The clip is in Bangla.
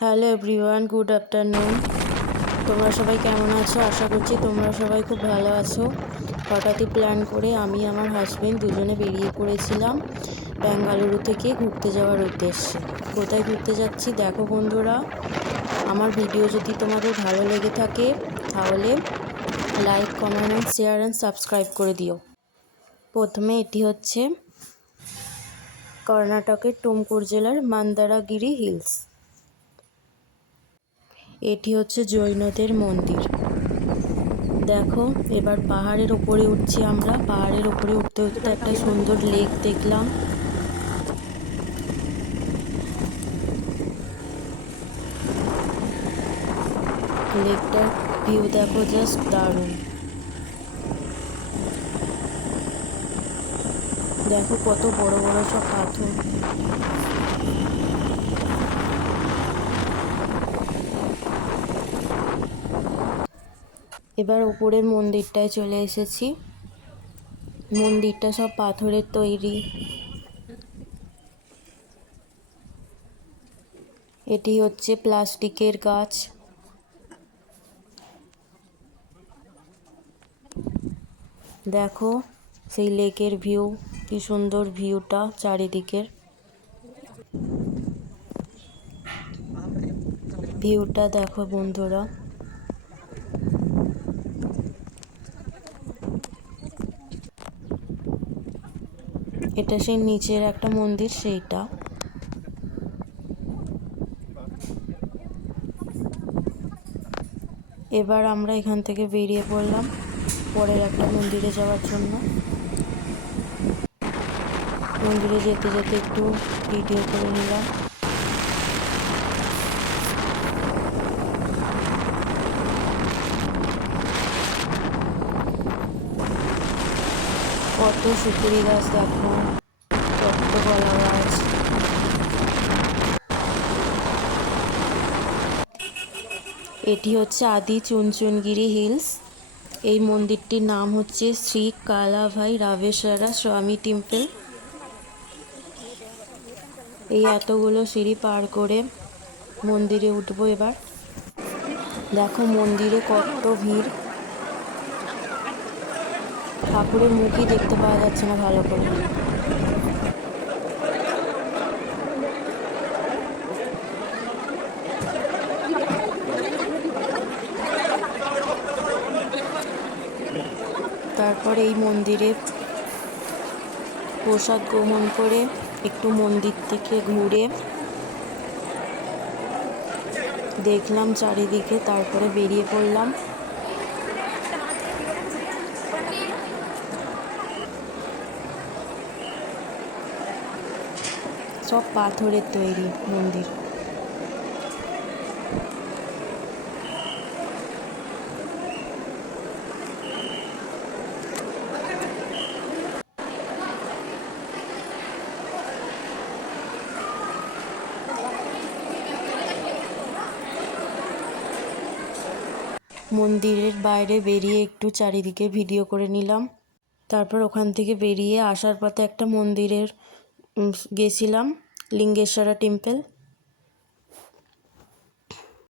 Hello everyone, good afternoon. তোমরা সবাই কেমন আছো? আশা করছি তোমরা সবাই খুব ভালো আছো। হঠাৎই প্ল্যান করে আমি আমার হাজবেন্ড দুজনে বেরিয়ে পড়েছিলাম বেঙ্গালুরু থেকে ঘুরতে যাওয়ার উদ্দেশ্যে। কোথায় ঘুরতে যাচ্ছি দেখো বন্ধুরা। আমার ভিডিও যদি তোমাদের ভালো লেগে থাকে তাহলে like, comment and share and subscribe করে দিও। প্রথমে এটি হচ্ছে কর্ণাটকের টুমকুর জেলার মান্দারাগিরি হিলস। এটি হচ্ছে জৈনদের মন্দির। দেখো, এবার পাহাড়ের ওপরে উঠছি আমরা। পাহাড়ের ওপরে উঠতে উঠতে একটা সুন্দর লেক দেখলাম। লেকটার ভিউ দেখো, জাস্ট দারুণ। দেখো কত বড় বড় সব পাথর। এবার ওপরের মন্দিরটায় চলে এসেছি। মন্দিরটা সব পাথরের তৈরি। এটি হচ্ছে প্লাস্টিকের গাছ। দেখো সেই লেকের ভিউ, কি সুন্দর ভিউটা চারিদিকের। ভিউটা দেখো বন্ধুরা। এটা সেই নিচের একটা মন্দির, সেইটা। এবার আমরা এখান থেকে বেরিয়ে পড়লাম পরের একটা মন্দিরে যাওয়ার জন্য। মন্দিরে যেতে যেতে একটু ভিডিও করে নিলাম। কত সুপুরি গাছ দেখো, কত কলা গাছ। এটি হচ্ছে আদি চুনচুনগিরি হিলস। এই মন্দিরটির নাম হচ্ছে শ্রী কালাভাই রাভেশ্বরা স্বামী টেম্পল। এই এতগুলো সিঁড়ি পার করে মন্দিরে উঠবো এবার। দেখো মন্দিরে কত ভিড়। ঠাকুরের মুখই দেখতে পাওয়া যাচ্ছে না ভালো করে। তারপর এই মন্দিরে প্রসাদ গ্রহণ করে একটু মন্দির থেকে ঘুরে দেখলাম চারিদিকে, তারপরে বেরিয়ে পড়লাম। সব পাথরের তৈরি মন্দির। মন্দিরের বাইরে বেরিয়ে একটু চারিদিকে ভিডিও করে নিলাম। তারপর ওখান থেকে বেরিয়ে আসার পথে একটা মন্দিরের গেছিলাম, লিঙ্গেশ্বরা টেম্পল।